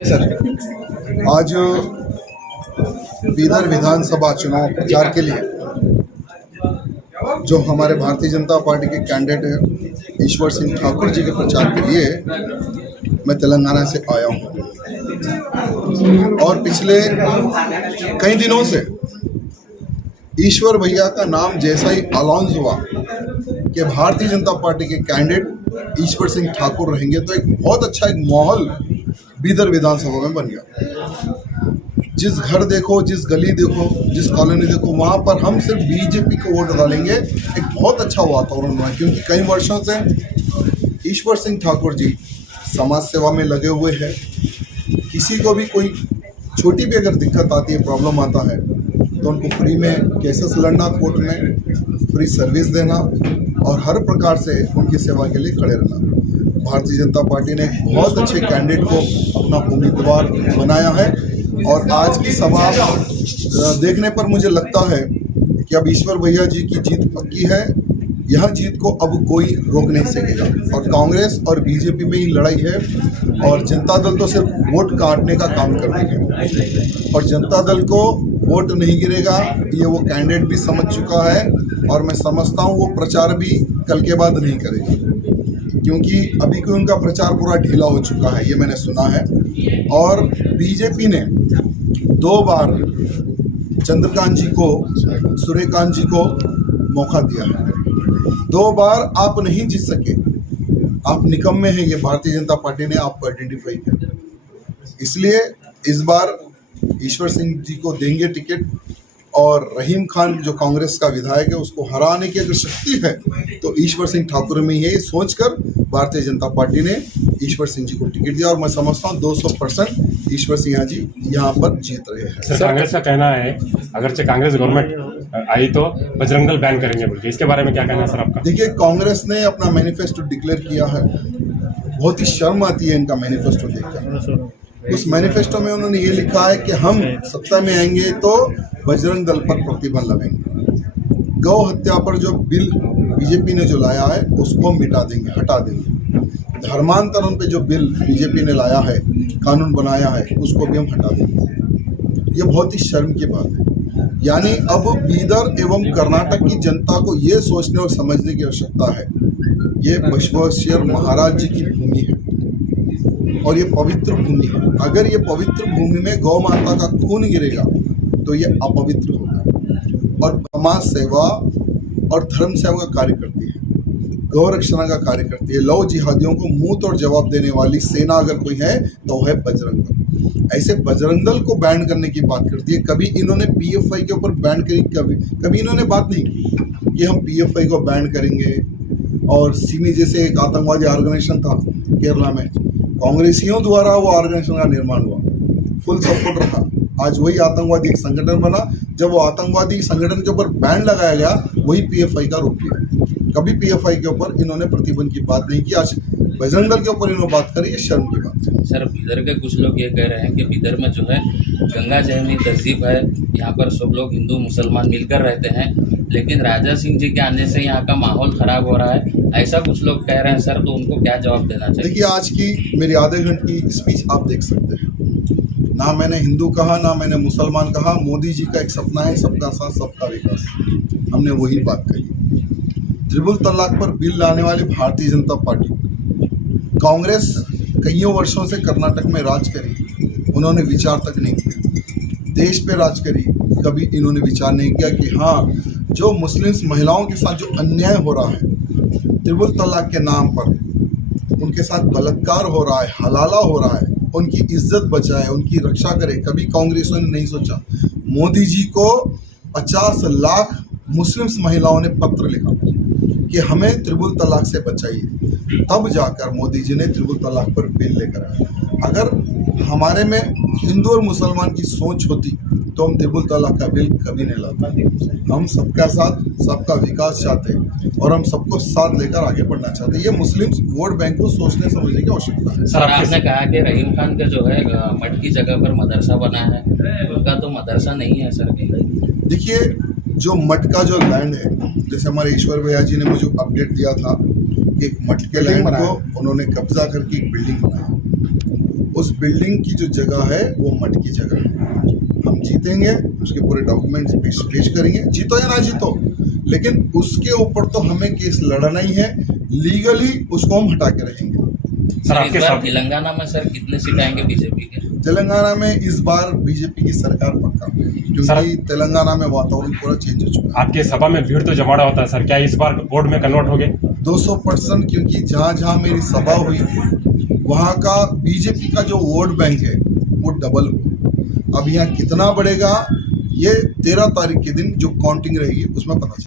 Sir, आज बीदर विधानसभा चुनाव प्रचार के लिए जो हमारे भारतीय जनता पार्टी के कैंडिडेट ईश्वर सिंह ठाकुर जी के प्रचार के लिए मैं तेलंगाना से आया हूं और पिछले कई दिनों से ईश्वर भैया का नाम जैसा ही अनाउंस हुआ कि भारतीय जनता पार्टी के कैंडिडेट ईश्वर सिंह ठाकुर रहेंगे तो एक बहुत अच्छा एक माहौल बीदर विधानसभा में बन गया। जिस घर देखो, जिस गली देखो, जिस कॉलोनी देखो, वहाँ पर हम सिर्फ बीजेपी को वोट डालेंगे। एक बहुत अच्छा वातावरण हुआ क्योंकि कई वर्षों से ईश्वर सिंह ठाकुर जी समाज सेवा में लगे हुए हैं। किसी को भी कोई छोटी भी अगर दिक्कत आती है, प्रॉब्लम आता है तो उनको फ्री में केसेस लड़ना, कोर्ट में फ्री सर्विस देना और हर प्रकार से उनकी सेवा के लिए खड़े रहना। भारतीय जनता पार्टी ने बहुत अच्छे कैंडिडेट को अपना उम्मीदवार बनाया है और आज की सभा देखने पर मुझे लगता है कि अब ईश्वर भैया जी की जीत पक्की है। यह जीत को अब कोई रोक नहीं सकेगा और कांग्रेस और बीजेपी में ही लड़ाई है और जनता दल तो सिर्फ वोट काटने का काम कर रही है और जनता दल को वोट नहीं गिरेगा, ये वो कैंडिडेट भी समझ चुका है और मैं समझता हूँ वो प्रचार भी कल के बाद नहीं करेगा क्योंकि अभी कोई उनका प्रचार पूरा ढीला हो चुका है, ये मैंने सुना है। और बीजेपी ने 2 बार चंद्रकांत जी को, सूर्यकांत जी को मौका दिया है। 2 बार आप नहीं जीत सके, आप निकम्मे हैं, ये भारतीय जनता पार्टी ने आपको आइडेंटिफाई किया। इसलिए इस बार ईश्वर सिंह जी को देंगे टिकट और रहीम खान जो कांग्रेस का विधायक है उसको हराने की अगर शक्ति है तो ईश्वर सिंह ठाकुर में ही है। सोचकर भारतीय जनता पार्टी ने ईश्वर सिंह जी को टिकट दिया और मैं समझता हूँ 200% ईश्वर सिंह जी यहाँ पर जीत रहे हैं। सर, कांग्रेस का कहना है अगरचे कांग्रेस गवर्नमेंट आई तो बजरंग दल बैन करेंगे बोल के, इसके बारे में क्या कहना है सर आपका? देखिए, कांग्रेस ने अपना मैनिफेस्टो डिक्लेयर किया है। बहुत ही शर्म आती है इनका मैनिफेस्टो देखकर। उस मैनिफेस्टो में उन्होंने ये लिखा है कि हम सत्ता में आएंगे तो बजरंग दल पर प्रतिबंध लगाएंगे। गौ हत्या पर जो बिल बीजेपी ने जो लाया है उसको मिटा देंगे, हटा देंगे। धर्मांतरण पे जो बिल बीजेपी ने लाया है, कानून बनाया है, उसको भी हम हटा देंगे। ये बहुत ही शर्म की बात है। यानी अब बीदर एवं कर्नाटक की जनता को ये सोचने और समझने की आवश्यकता है, ये बसवेश्वर महाराज जी की भूमि है और ये पवित्र भूमि है। अगर ये पवित्र भूमि में गौ माता का खून गिरेगा तो ये अपवित्र होगा और समाज सेवा और धर्म सेवा का कार्य करती है, गौ रक्षा का कार्य करती है। लव जिहादियों को मुंह तोड़ जवाब देने वाली सेना अगर कोई है तो है बजरंग दल। ऐसे बजरंग दल को बैन करने की बात करती है। कभी इन्होंने पीएफआई के ऊपर बैन करी, कभी इन्होंने बात नहीं की कि हम पीएफआई को बैन करेंगे। और सिमी जैसे एक आतंकवादी ऑर्गेनाइजेशन था केरला में, कांग्रेसियों द्वारा वो ऑर्गेनाइजेशन का निर्माण हुआ, फुल सपोर्ट रहा। आज वही आतंकवादी एक संगठन बना। जब वो आतंकवादी संगठन के ऊपर बैन लगाया गया, वही पीएफआई का रूप लिया। कभी पीएफआई के ऊपर इन्होंने प्रतिबंध की बात नहीं की। आज बजरंग दल के ऊपर इन्होंने बात करी, ये शर्म की बात है। सर, बीदर के कुछ लोग ये कह रहे हैं कि बीदर में जो है गंगा जमुनी तहजीब है, यहाँ पर सब लोग हिंदू मुसलमान मिलकर रहते हैं, लेकिन राजा सिंह जी के आने से यहाँ का माहौल ख़राब हो रहा है, ऐसा कुछ लोग कह रहे हैं सर। तो उनको क्या जवाब देना चाहिए? देखिए, आज की मेरी आधे घंटे की स्पीच आप देख सकते हैं। ना मैंने हिंदू कहा, ना मैंने मुसलमान कहा। मोदी जी का एक सपना है, सबका साथ सबका विकास। हमने वही बात कही। ट्रिपल तलाक पर बिल लाने वाली भारतीय जनता पार्टी, कांग्रेस कईयों वर्षों से कर्नाटक में राज करी, उन्होंने विचार तक नहीं किया। देश पे राज करी, कभी इन्होंने विचार नहीं किया कि हाँ, जो मुस्लिम्स महिलाओं के साथ जो अन्याय हो रहा है, ट्रिपल तलाक के नाम पर उनके साथ बलात्कार हो रहा है, हलाला हो रहा है, उनकी इज्जत बचाए, उनकी रक्षा करे, कभी कांग्रेसियों ने नहीं सोचा। मोदी जी को 50 लाख मुस्लिम्स महिलाओं ने पत्र लिखा कि हमें ट्रिपल तलाक से बचाइए, तब जाकर मोदी जी ने ट्रिपल तलाक पर बिल लेकर आया। अगर हमारे में हिंदू और मुसलमान की सोच होती तो हम ट्रिपल तलाक का बिल कभी नहीं लाते। हम सबका साथ सबका विकास चाहते हैं और हम सबको साथ लेकर आगे बढ़ना चाहते हैं। ये मुस्लिम वोट बैंक को सोचने समझने की आवश्यकता है। सर, आपने कहा कि रहीम खान का जो है मठ की जगह पर मदरसा बना है, उनका तो मदरसा नहीं है सर कहीं। देखिए, जो मठ का जो लैंड है, जैसे हमारे ईश्वर भैया जी ने मुझे अपडेट दिया था कि एक मठ के लैंड को उन्होंने कब्जा करके एक बिल्डिंग बनाया। उस बिल्डिंग की जो जगह है वो मठ की जगह है। हम जीतेंगे, उसके पूरे डॉक्यूमेंट्स पेश करेंगे, जीतो या ना जीतो, लेकिन उसके ऊपर तो हमें केस लड़ना ही है। लीगली उसको हम हटा के रहेंगे। सर इस आपके बार साथ तेलंगाना में सर कितने सीट आएंगे बीजेपी के? तेलंगाना में इस बार बीजेपी की सरकार पक्का, क्योंकि तेलंगाना में वातावरण पूरा चेंज हो चुका है। आपके सभा में भीड़ तो जमाड़ा होता है सर, क्या इस बार वोट में कन्वर्ट हो गए? 200%, क्योंकि जहाँ जहाँ मेरी सभा हुई वहाँ का बीजेपी का जो वोट बैंक है वो डबल हुआ। अब यहाँ कितना बढ़ेगा ये 13 तारीख के दिन जो काउंटिंग रहेगी उसमें पता चलेगा।